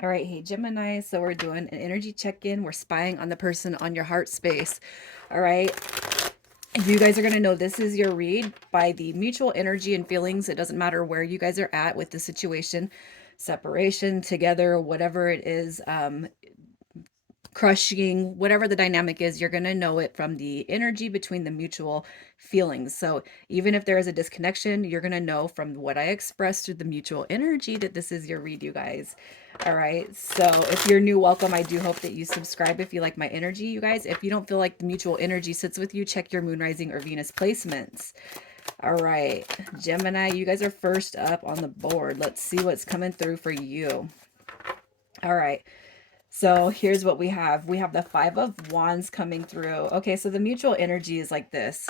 All right, hey Gemini. So we're doing an energy check-in. We're spying on the person on your heart space. All right. You guys are going to know this is your read by the mutual energy and feelings. It doesn't matter where you guys are at with the situation, separation, together, whatever it is. Crushing, whatever the dynamic is, you're going to know it from the energy between the mutual feelings. So even if there is a disconnection, you're going to know from what I expressed through the mutual energy that this is your read, you guys. All right. So if you're new, welcome. I do hope that you subscribe if you like my energy, you guys. If you don't feel like the mutual energy sits with you, check your moon rising or Venus placements. All right, Gemini, you guys are first up on the board. Let's see what's coming through for you. All right. So here's what we have. We have the Five of Wands coming through. Okay, so the mutual energy is like this.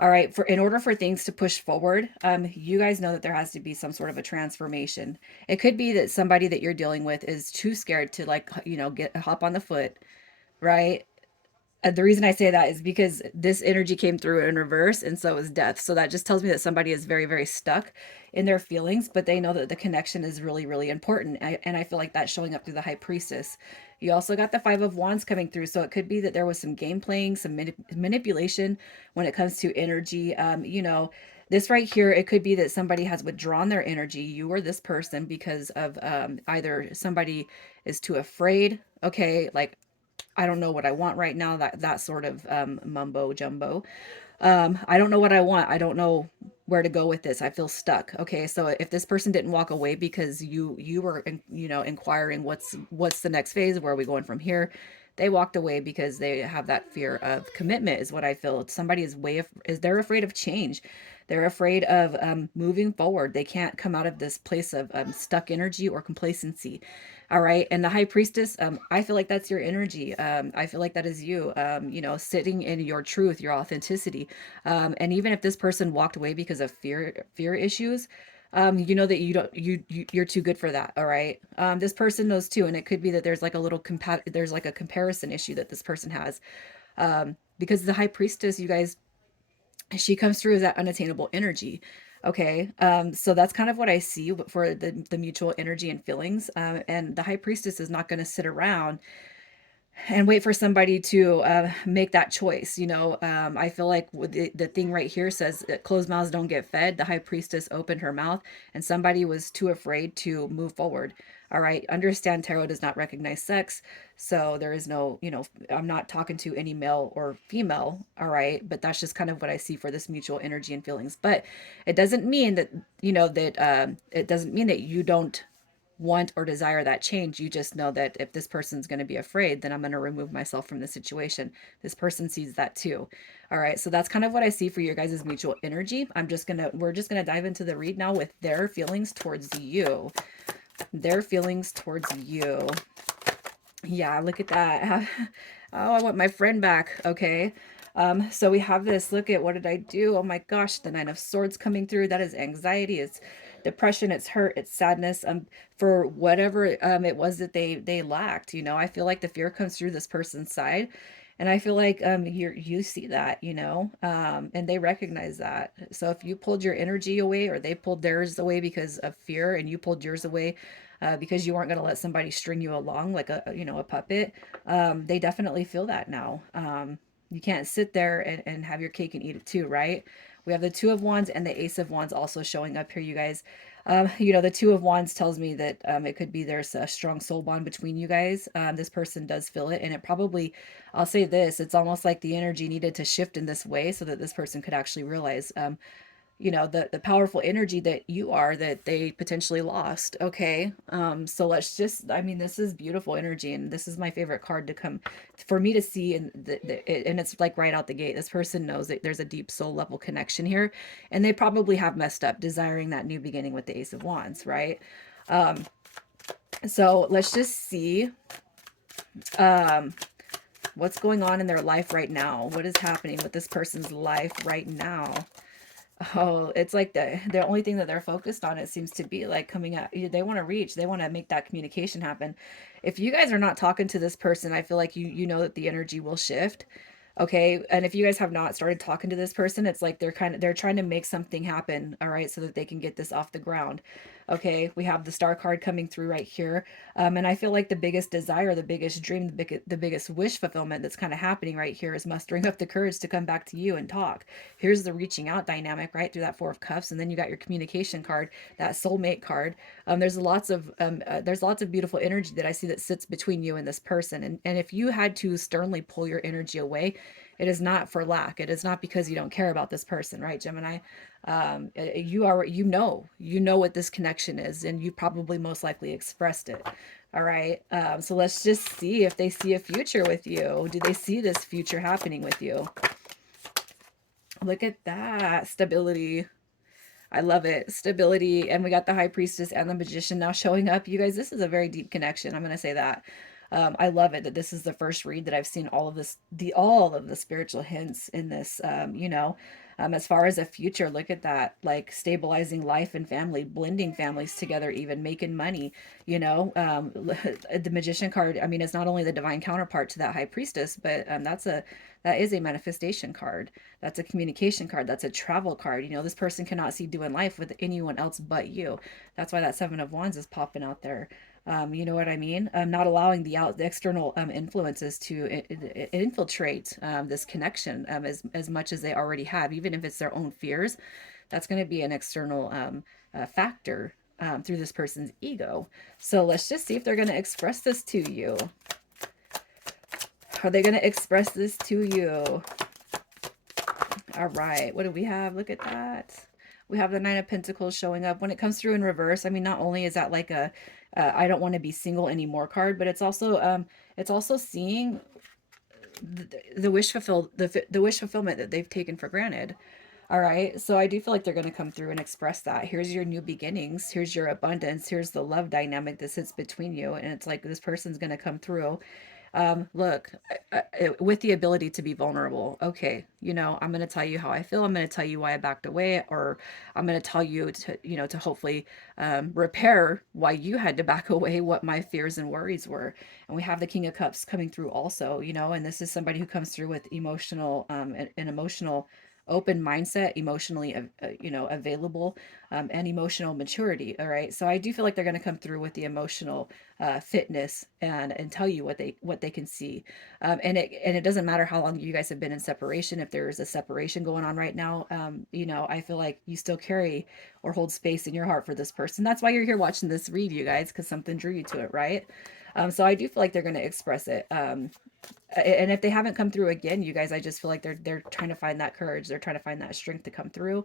All right, in order for things to push forward, you guys know that there has to be some sort of a transformation. It could be that somebody that you're dealing with is too scared to, like, get hop on the foot, right? The reason I say that is because this energy came through in reverse, and so is death. So that just tells me that somebody is very, very stuck in their feelings, but they know that the connection is really, really important. And I feel like that's showing up through the High Priestess. You also got the Five of Wands coming through, so it could be that there was some game playing, some manipulation when it comes to energy. This right here, it could be that somebody has withdrawn their energy, you or this person, because of either somebody is too afraid. Okay, like I don't know what I want right now, that sort of mumbo jumbo. I don't know what I want. I don't know where to go with this. I feel stuck. Okay, so if this person didn't walk away because you were inquiring what's the next phase, where are we going from here, they walked away because they have that fear of commitment, is what I feel. Somebody is they're afraid of change. They're afraid of moving forward. They can't come out of this place of stuck energy or complacency. All right. And the High Priestess, I feel like that's your energy. I feel like that is you, sitting in your truth, your authenticity. And even if this person walked away because of fear issues, you know that you're too good for that. All right. This person knows too. And it could be that there's like a comparison issue that this person has. Because the High Priestess, you guys, she comes through as that unattainable energy. Okay. So that's kind of what I see for the mutual energy and feelings. And the High Priestess is not going to sit around and wait for somebody to make that choice. I feel like the thing right here says that closed mouths don't get fed. The High Priestess opened her mouth and somebody was too afraid to move forward. All right. Understand, tarot does not recognize sex. So there is no, I'm not talking to any male or female. All right. But that's just kind of what I see for this mutual energy and feelings. But it doesn't mean that, it doesn't mean that you don't want or desire that change. You just know that if this person's going to be afraid, then I'm going to remove myself from the situation. This person sees that too. All right. So that's kind of what I see for your guys' mutual energy. We're just going to dive into the read now with their feelings towards you. Their feelings towards you. Yeah, look at that. Oh, I want my friend back. Okay. So we have this. Look at, what did I do? Oh my gosh, the Nine of Swords coming through. That is anxiety. It's depression. It's hurt. It's sadness. For whatever it was that they lacked. I feel like the fear comes through this person's side, and I feel like you see that, and they recognize that. So if you pulled your energy away, or they pulled theirs away because of fear, and you pulled yours away because you weren't going to let somebody string you along like a puppet, they definitely feel that now. You can't sit there and have your cake and eat it too, right? We have the Two of Wands and the Ace of Wands also showing up here, you guys. The Two of Wands tells me that it could be there's a strong soul bond between you guys. This person does feel it, and it probably, I'll say this, it's almost like the energy needed to shift in this way so that this person could actually realize the powerful energy that you are, that they potentially lost. Okay. So let's just, I mean, this is beautiful energy, and this is my favorite card to come for me to see. And and it's like right out the gate, this person knows that there's a deep soul level connection here, and they probably have messed up desiring that new beginning with the Ace of Wands, right? So let's just see what's going on in their life right now. What is happening with this person's life right now? Oh, it's like the only thing that they're focused on, it seems to be like coming out. They want to reach, they want to make that communication happen. If you guys are not talking to this person, I feel like you know that the energy will shift. Okay. And if you guys have not started talking to this person, it's like they're trying to make something happen. All right. So that they can get this off the ground. Okay, we have the star card coming through right here. And I feel like the biggest desire, the biggest dream, the biggest wish fulfillment that's kind of happening right here is mustering up the courage to come back to you and talk. Here's the reaching out dynamic, right, through that Four of Cups, and then you got your communication card, that soulmate card. There's lots of beautiful energy that I see that sits between you and this person. And if you had to sternly pull your energy away, it is not for lack. It is not because you don't care about this person, right, Gemini? You know what this connection is, and you probably most likely expressed it. All right. So let's just see if they see a future with you. Do they see this future happening with you? Look at that stability. I love it. Stability. And we got the high priestess and the magician now showing up. You guys, this is a very deep connection. I'm going to say that. I love it that this is the first read that I've seen all of the spiritual hints in this, as far as a future, look at that, like stabilizing life and family, blending families together, even making money, the magician card. I mean, it's not only the divine counterpart to that high priestess, but that is a manifestation card. That's a communication card. That's a travel card. This person cannot see doing life with anyone else but you. That's why that Seven of Wands is popping out there. You know what I mean? Not allowing the external influences to infiltrate this connection as much as they already have, even if it's their own fears. That's going to be an external factor through this person's ego. So let's just see if they're going to express this to you. Are they going to express this to you? All right. What do we have? Look at that. We have the Nine of Pentacles showing up. When it comes through in reverse, I mean, not only is that like a I don't want to be single anymore card, but it's also seeing the wish fulfillment that they've taken for granted. All right. So I do feel like they're going to come through and express that. Here's your new beginnings. Here's your abundance. Here's the love dynamic that sits between you. And it's like this person's going to come through. Look, with the ability to be vulnerable. Okay, I'm going to tell you how I feel. I'm going to tell you why I backed away, or I'm going to tell you to hopefully repair why you had to back away, what my fears and worries were. And we have the King of Cups coming through also, and this is somebody who comes through with an emotional open mindset, emotionally available, and emotional maturity. All right, so I do feel like they're going to come through with the emotional fitness and tell you what they can see. And it doesn't matter how long you guys have been in separation. If there's a separation going on right now, I feel like you still carry or hold space in your heart for this person. That's why you're here watching this read, you guys, because something drew you to it, right? So I do feel like they're going to express it. And if they haven't come through again, you guys, I just feel like they're trying to find that courage. They're trying to find that strength to come through.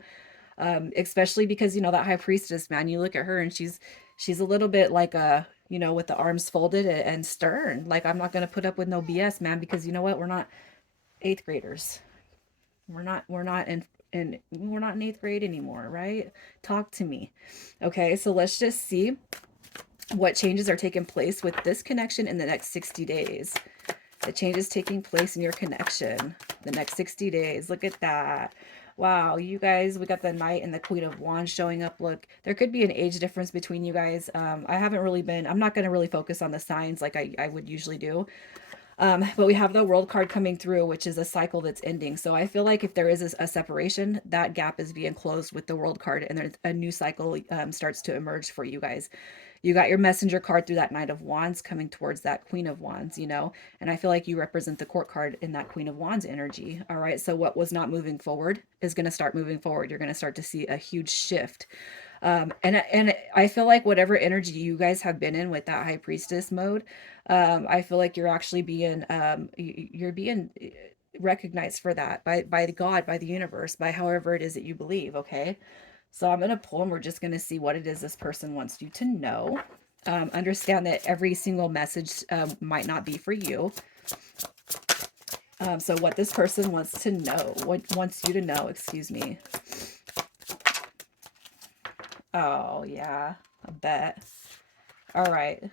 Especially because, that high priestess, man, you look at her and she's a little bit like with the arms folded and stern. Like, I'm not going to put up with no BS, man, because you know what? We're not eighth graders. We're not in eighth grade anymore, right? Talk to me. Okay. So let's just see what changes are taking place with this connection in the next 60 days. The changes taking place in your connection the next 60 days. Look at that. Wow, you guys, we got the Knight and the Queen of Wands showing up. Look, there could be an age difference between you guys. I'm not going to really focus on the signs like I would usually do. But we have the World card coming through, which is a cycle that's ending. So I feel like if there is a separation, that gap is being closed with the World card, and a new cycle starts to emerge for you guys. You got your messenger card through that Knight of Wands coming towards that Queen of Wands, and I feel like you represent the Court card in that Queen of Wands energy. All right. So what was not moving forward is going to start moving forward. You're going to start to see a huge shift. And I feel like whatever energy you guys have been in with that high priestess mode, I feel like you're actually you're being recognized for that by God, by the universe, by however it is that you believe. Okay. So I'm going to pull and we're just going to see what it is this person wants you to know. Understand that every single message might not be for you. So what this person wants to know, wants you to know, excuse me. Oh, yeah, I bet. All right.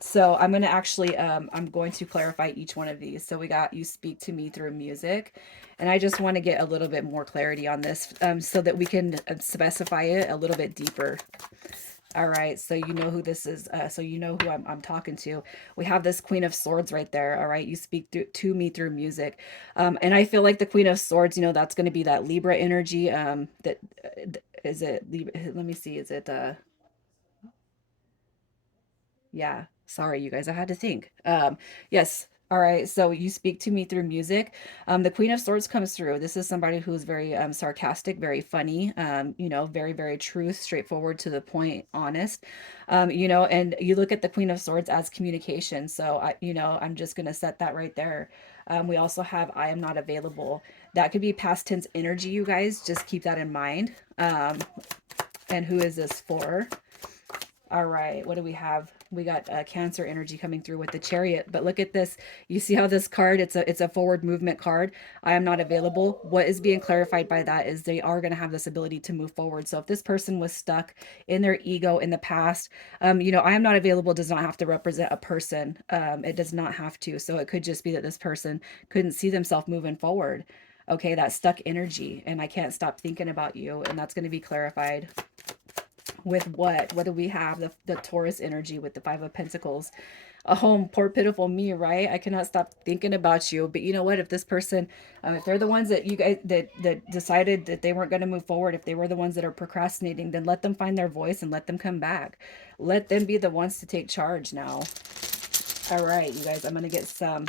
So I'm going to actually, I'm going to clarify each one of these. So we got you speak to me through music. And I just want to get a little bit more clarity on this so that we can specify it a little bit deeper. All right, so you know who this is. So you know who I'm talking to. We have this Queen of Swords right there. All right, you speak to me through music. And I feel like the Queen of Swords, that's going to be that Libra energy. is it, let me see, is it, yeah, sorry, you guys, I had to think. Yes. All right, so you speak to me through music. The Queen of Swords comes through. This is somebody who's very sarcastic, very funny, you know, very, very truth, straightforward to the point, honest. You know, and you look at the Queen of Swords as communication. So you know, I'm just gonna set that right there. We also have I am not available. That could be past tense energy, you guys. Just keep that in mind. And who is this for? All right, what do we have? We got Cancer energy coming through with the Chariot. But look at this. You see how this card, it's a forward movement card. I am not available. What is being clarified by that is they are going to have this ability to move forward. So if this person was stuck in their ego in the past, you know, I am not available does not have to represent a person. It does not have to. So it could just be that this person couldn't see themselves moving forward. Okay, that stuck energy, and I can't stop thinking about you, and that's going to be clarified with what do we have? The Taurus energy with the Five of Pentacles. Oh, poor pitiful me, right? I cannot stop thinking about you. But you know what? If this person, if they're the ones that you guys that decided that they weren't going to move forward, if they were the ones that are procrastinating, then let them find their voice and let them come back. Let them be the ones to take charge now. All right, you guys, I'm going to get some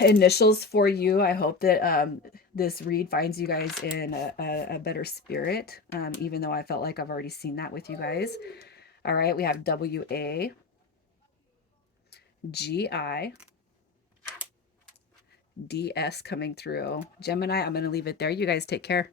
initials for you. I hope that this read finds you guys in a better spirit, even though I felt like I've already seen that with you guys. All right, we have WA, GI, DS coming through. Gemini, I'm going to leave it there. You guys take care.